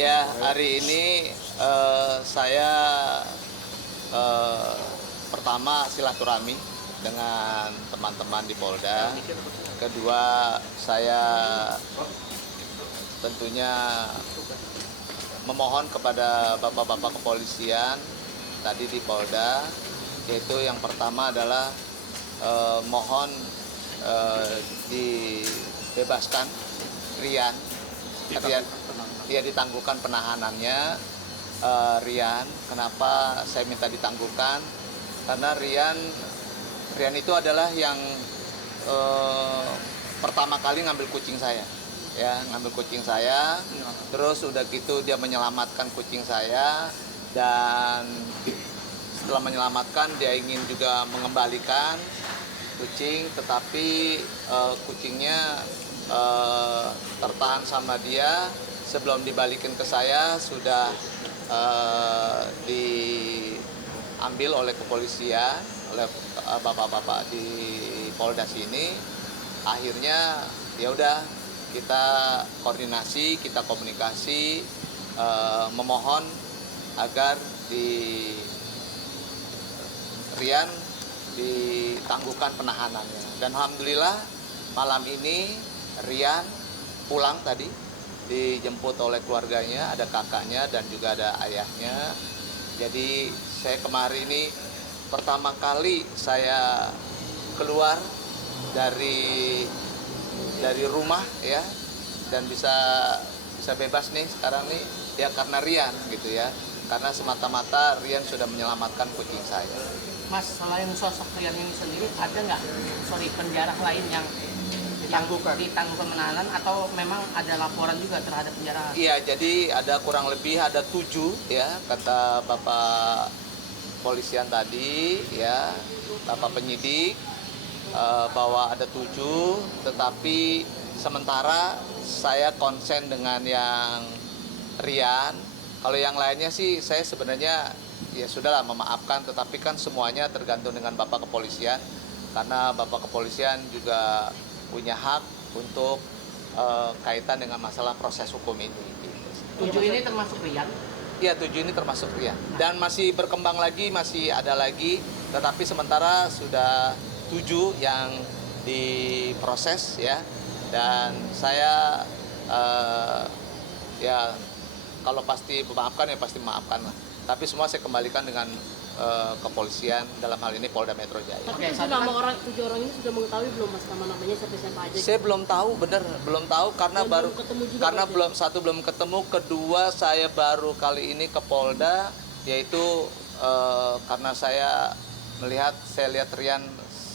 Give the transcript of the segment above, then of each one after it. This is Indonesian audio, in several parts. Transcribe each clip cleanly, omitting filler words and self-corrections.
Ya, hari ini saya eh, pertama silaturahmi dengan teman-teman di Polda. Kedua, saya tentunya memohon kepada bapak-bapak kepolisian tadi di Polda, yaitu yang pertama adalah mohon dibebaskan Rian. Dia ditangguhkan penahanannya. Rian, kenapa saya minta ditangguhkan? Karena Rian itu adalah yang pertama kali ngambil kucing saya, ya, ngambil kucing saya. Terus udah gitu dia menyelamatkan kucing saya, dan setelah menyelamatkan dia ingin juga mengembalikan kucing, tetapi kucingnya tertahan sama dia. Sebelum dibalikin ke saya sudah diambil oleh kepolisian, oleh bapak-bapak di Polda sini. Akhirnya ya udah, kita koordinasi, kita komunikasi, memohon agar Rian ditangguhkan penahanannya. Dan alhamdulillah malam ini Rian pulang tadi, dijemput oleh keluarganya, ada kakaknya dan juga ada ayahnya. Jadi saya kemarin ini pertama kali saya keluar dari rumah, ya, dan bisa bebas nih sekarang nih, ya karena Rian gitu ya. Karena semata-mata Rian sudah menyelamatkan kucing saya. Mas, selain sosok Rian ini sendiri, ada nggak penjara lain yang ditangguhkan penahanan, atau memang ada laporan juga terhadap penjara? Iya, jadi ada kurang lebih ada 7, ya, kata Bapak polisian tadi, ya, Bapak penyidik, bahwa ada 7, tetapi sementara saya konsen dengan yang Rian. Kalau yang lainnya sih saya sebenarnya ya sudahlah memaafkan, tetapi kan semuanya tergantung dengan Bapak kepolisian, karena Bapak kepolisian juga punya hak untuk kaitan dengan masalah proses hukum ini. 7 ini termasuk Rian? Iya, 7 ini termasuk Rian. Dan masih berkembang lagi, masih ada lagi, tetapi sementara sudah 7 yang diproses, ya. Dan saya ya kalau pasti memaafkan ya pasti memaafkan lah. Tapi semua saya kembalikan dengan kepolisian, dalam hal ini Polda Metro Jaya. Tapi itu nama orang 7 orang ini sudah mengetahui belum, Mas, nama-namanya siapa aja? Saya belum tahu, bener belum tahu, karena Dan baru belum ketemu juga, karena Mas, belum satu belum ketemu, kedua saya baru kali ini ke Polda, yaitu karena saya lihat Rian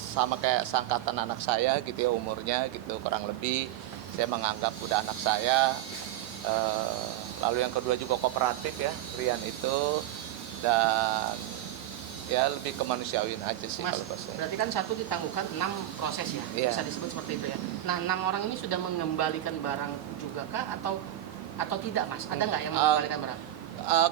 sama kayak seangkatan anak saya gitu ya, umurnya gitu kurang lebih, saya menganggap udah anak saya. Lalu yang kedua juga kooperatif ya Rian itu, dan ya lebih kemanusiawiin aja sih. Mas, kalau bahasa. berarti kan satu ditangguhkan 6 proses ya, Iya. bisa disebut seperti itu ya. Nah, 6 orang ini sudah mengembalikan barang juga kah, atau tidak, Mas? Ada nggak yang mengembalikan barang?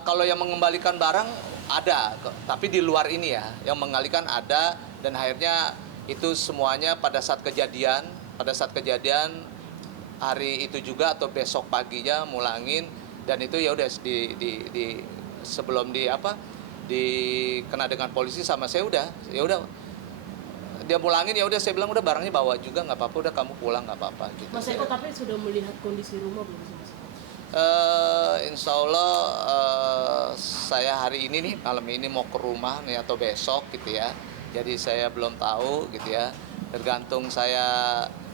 Kalau yang mengembalikan barang ada, tapi di luar ini ya, yang mengembalikan ada, dan akhirnya itu semuanya pada saat kejadian hari itu juga atau besok paginya mulangin, dan itu ya udah sebelum dikena dengan polisi sama saya ya udah dia mulangin, ya udah saya bilang udah barangnya bawa juga, nggak apa-apa, udah kamu pulang nggak apa-apa gitu. Mas Eko, tapi sudah melihat kondisi rumah belum sih, Mas? Insya Allah saya hari ini nih, malam ini mau ke rumah nih atau besok gitu ya. Jadi saya belum tahu gitu ya. Tergantung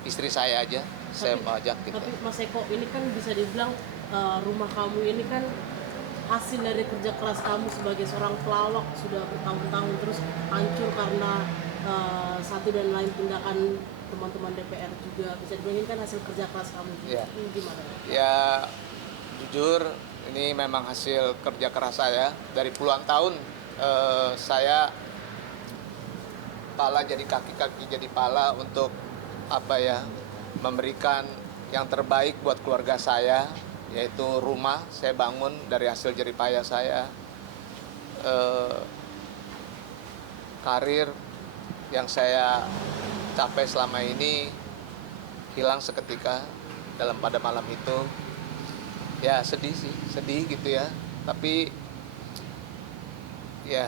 istri saya aja. Saya mau ajak gitu. Tapi Mas Eko, ini kan bisa dibilang rumah kamu ini kan hasil dari kerja keras kamu sebagai seorang pelawak, sudah bertahun-tahun terus hancur karena satu dan lain tindakan teman-teman DPR juga. Bisa dibilang ini kan hasil kerja keras kamu juga. Ya. Ini gimana? Ya jujur ini memang hasil kerja keras saya dari puluhan tahun. Saya pala jadi kaki jadi pala untuk memberikan yang terbaik buat keluarga saya, yaitu rumah saya bangun dari hasil jerih payah saya. Karir yang saya capai selama ini hilang seketika pada malam itu. Ya sedih sih, sedih gitu ya. Tapi ya,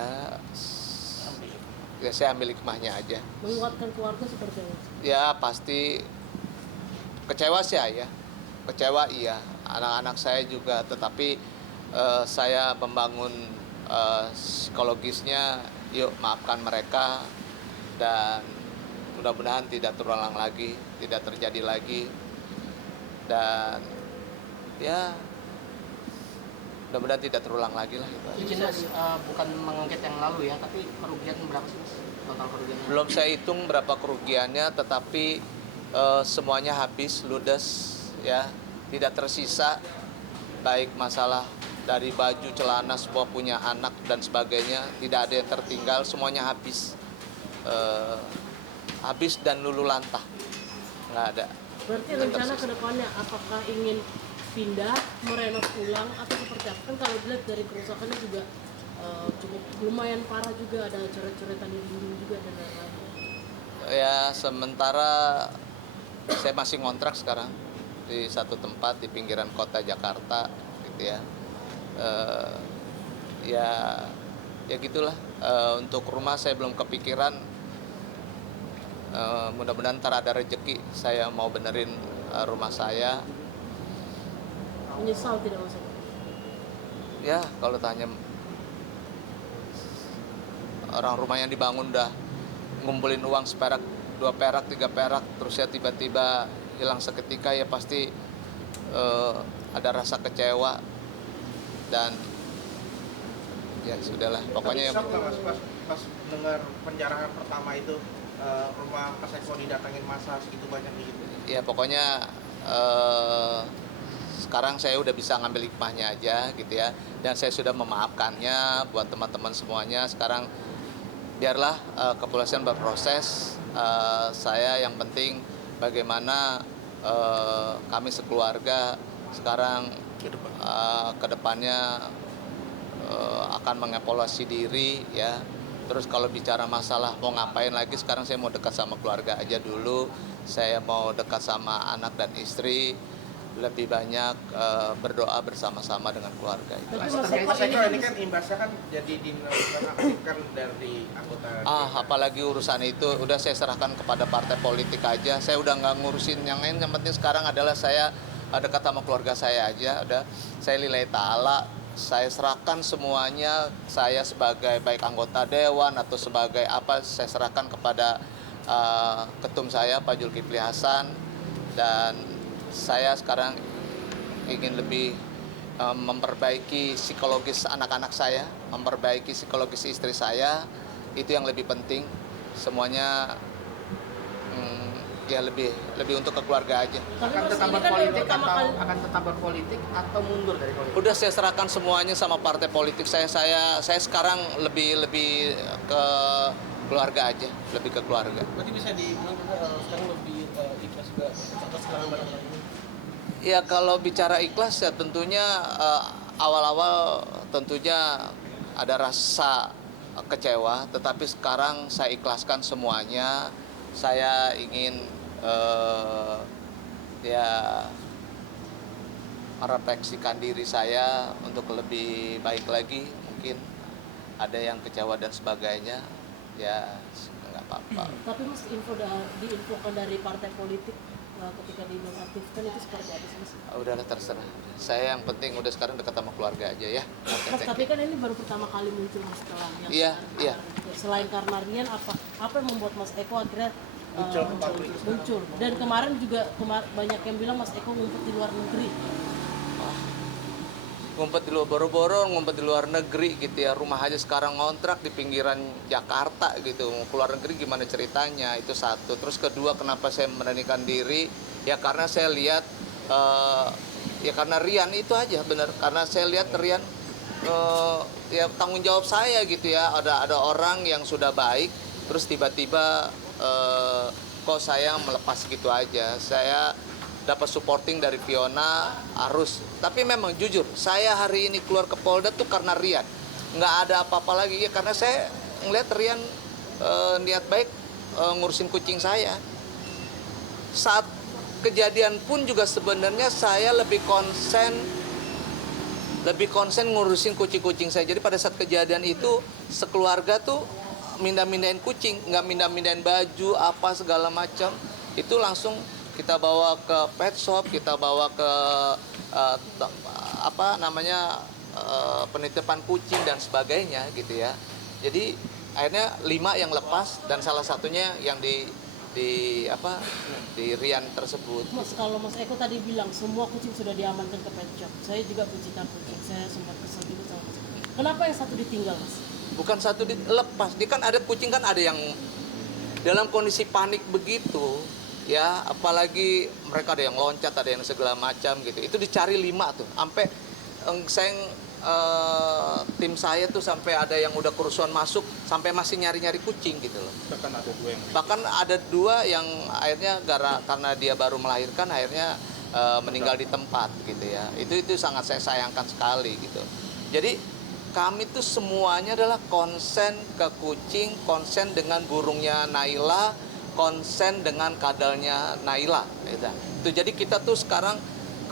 ya saya ambil hikmahnya aja. Menguatkan keluarga seperti apa? Ya pasti kecewa sih ya, kecewa iya. Anak-anak saya juga, tetapi saya membangun psikologisnya. Yuk maafkan mereka dan mudah-mudahan tidak terulang lagi, tidak terjadi lagi. Dan ya mudah-mudahan tidak terulang lagi lah. Izin Mas, bukan mengangkat yang lalu ya, tapi kerugian berapa sih Mas? Total kerugiannya? Belum saya hitung berapa kerugiannya, tetapi semuanya habis, ludes ya, tidak tersisa, baik masalah dari baju, celana, semua punya anak dan sebagainya, tidak ada yang tertinggal, semuanya habis. Habis dan lulu lantah, nggak ada. Berarti rencana ke depannya apakah ingin pindah, merenov ulang atau seperti apa? Kan kalau dilihat dari kerusakannya juga cukup lumayan parah juga, ada coret-coretan di dinding juga dan lain-lain. Ya sementara saya masih ngontrak sekarang di satu tempat di pinggiran kota Jakarta gitu ya. Ya gitulah. Untuk rumah saya belum kepikiran. Mudah-mudahan ntar ada rezeki saya mau benerin rumah saya. Menyesal tidak Mas Eko? Ya kalau tanya orang rumah yang dibangun udah ngumpulin uang seperak, 2 perak, 3 perak, terus ya tiba-tiba hilang seketika, ya pasti ada rasa kecewa. Dan ya sudahlah, pokoknya shock nggak Mas pas dengar penjarahan pertama itu, rumah Mas Eko didatangin massa segitu banyak gitu? ya pokoknya sekarang saya udah bisa ngambil hikmahnya aja gitu ya, dan saya sudah memaafkannya buat teman-teman semuanya. Sekarang biarlah kepolisian berproses. Saya yang penting bagaimana kami sekeluarga sekarang ke depannya akan mengevaluasi diri ya. Terus kalau bicara masalah mau ngapain lagi, sekarang saya mau dekat sama keluarga aja dulu. Saya mau dekat sama anak dan istri, lebih banyak berdoa bersama-sama dengan keluarga itu. Tapi Mas Eko ini kan imbasnya kan jadi dinonaktifkan dari anggota Apalagi urusan itu udah saya serahkan kepada partai politik aja. Saya udah nggak ngurusin yang lain. Yang penting sekarang adalah saya dekat sama keluarga saya aja. Udah saya lillahi ta'ala, saya serahkan semuanya. Saya sebagai baik anggota dewan atau sebagai apa, saya serahkan kepada ketum saya Pak Zulkifli Hasan. Dan saya sekarang ingin lebih memperbaiki psikologis anak-anak saya, memperbaiki psikologis istri saya. Itu yang lebih penting. Semuanya ya lebih untuk keluarga aja. Tapi Akan Mas, tetap ini kan berpolitik pertama atau kali akan tetap berpolitik atau mundur dari politik? Udah saya serahkan semuanya sama partai politik saya. Saya sekarang lebih ke keluarga aja, lebih ke keluarga. Berarti bisa dibilang sekarang lebih ikhlas juga atas kehilangan barang lain? Ya kalau bicara ikhlas ya tentunya awal-awal tentunya ada rasa kecewa, tetapi sekarang saya ikhlaskan semuanya. Saya ingin ya merefleksikan diri saya untuk lebih baik lagi. Mungkin ada yang kecewa dan sebagainya, ya nggak apa-apa. Tapi Mas diinfokan dari partai politik ketika dinonaktifkan itu seperti apa sih Mas? Udahlah terserah. Saya yang penting udah sekarang dekat sama keluarga aja ya. Mas, tapi kan ini baru pertama kali muncul Mas setelah yang Iya, iya. Selain karena Rian, apa yang membuat Mas Eko akhirnya muncul? Dan kemarin juga banyak yang bilang Mas Eko ngumpet di luar negeri. Ngumpet di luar, boro-boro ngumpet di luar negeri gitu ya. Rumah aja sekarang ngontrak di pinggiran Jakarta gitu. Mau keluar negeri gimana ceritanya? Itu satu. Terus kedua, kenapa saya memberanikan diri? Ya karena saya lihat ya karena Rian itu aja, benar. Karena saya lihat Rian ya tanggung jawab saya gitu ya. Ada orang yang sudah baik, terus tiba-tiba kok saya melepas gitu aja. Saya dapat supporting dari Fiona, Arus. Tapi memang jujur, saya hari ini keluar ke Polda tuh karena Rian. Nggak ada apa-apa lagi ya, karena saya ngeliat Rian niat baik ngurusin kucing saya. Saat kejadian pun juga sebenarnya saya lebih konsen lebih konsen ngurusin kucing-kucing saya. Jadi pada saat kejadian itu sekeluarga tuh mindah-mindahin kucing, nggak mindah-mindahin baju apa segala macam. Itu langsung kita bawa ke pet shop, kita bawa ke penitipan kucing dan sebagainya gitu ya. Jadi akhirnya 5 yang lepas dan salah satunya yang di Rian tersebut. Mas, kalau Mas Eko tadi bilang semua kucing sudah diamankan ke pet shop, saya juga pecinta kucing, saya sempat kesel juga sama Mas. Kenapa yang satu ditinggal, Mas? Bukan satu dilepas, dia kan ada kucing kan ada yang dalam kondisi panik begitu ya, apalagi mereka ada yang loncat, ada yang segala macam gitu. Itu dicari 5 tuh, sampai tim saya tuh sampai ada yang udah kerusuhan masuk, sampai masih nyari-nyari kucing gitu loh. Bahkan ada 2 yang akhirnya karena dia baru melahirkan akhirnya meninggal di tempat gitu ya. Itu sangat saya sayangkan sekali gitu. Jadi kami tuh semuanya adalah konsen ke kucing, konsen dengan burungnya Naila, konsen dengan kadalnya Naila gitu. Itu jadi kita tuh sekarang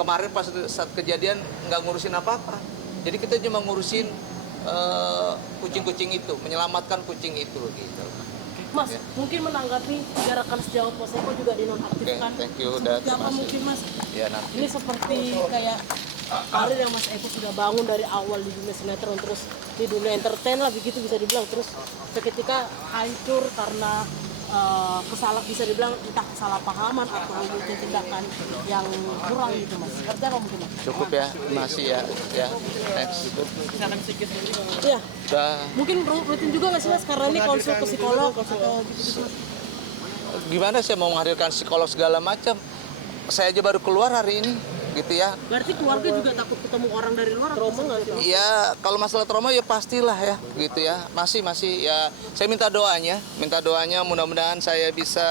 kemarin pas saat kejadian nggak ngurusin apa-apa. Jadi kita cuma ngurusin kucing-kucing itu, menyelamatkan kucing itu gitu. Mas, Ya. mungkin menanggapi 3 rekan sejawat Mas Eko juga dinonaktifkan. Oke, thank you, udah, Seperti terima apa kasih. mungkin Mas? Ya nanti. Ini seperti kayak karir yang Mas Eko sudah bangun dari awal di dunia sinetron, terus di dunia entertain lah begitu bisa dibilang, terus seketika hancur karena bisa dibilang entah kesalahpahaman atau mungkin tindakan yang kurang gitu Mas. Seperti apa mungkin Mas? Cukup ya, masih ya, thanks. Iya, Udah. mungkin rutin juga nggak sih Mas karena ini konsul ke psikolog atau gitu Mas? Gimana saya mau menghadirkan psikolog segala macam? Saya aja baru keluar hari ini, gitu ya. Berarti keluarga juga takut ketemu orang dari luar, trauma nggak sih? Ya kalau masalah trauma ya pastilah ya, gitu ya. Masih ya. Saya minta doanya mudah-mudahan saya bisa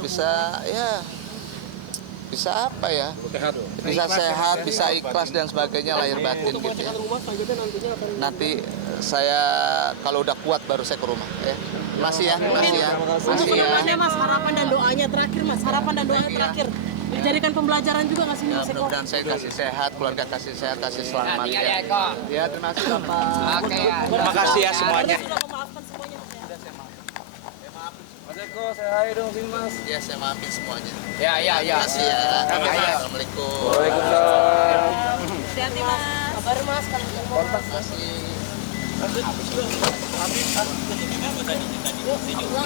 bisa sehat, bisa ikhlas dan sebagainya lahir batin Untuk gitu ya. pengecekan rumah selanjutnya nantinya akan Nanti saya kalau udah kuat baru saya ke rumah ya. Masih ya. Untuk kedepannya Mas, harapan dan doanya terakhir Mas, harapan dan doanya terakhir dijadikan pembelajaran juga nggak sih Ya, Mas Eko? mudah-mudahan saya kasih sehat, keluarga kasih sehat, kasih selamat ya. Ya, terima kasih Bapak. Oke ya. Terima kasih ya semuanya. Sudah memaafkan semuanya Mas ya? Mas Eko, saya hai dong sini Mas. Ya, saya maafin semuanya. Ya. Terima kasih ya. Assalamualaikum. Waalaikumsalam. Hati-hati Mas. Kabar Mas, kalau Terima kasih.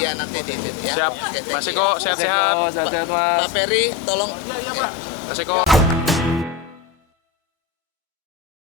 Iya nanti ya. Siap. Oke, thank Mas you. Eko, sehat-sehat. Sehat-sehat, Mas. Pak Peri, tolong. Mas Eko.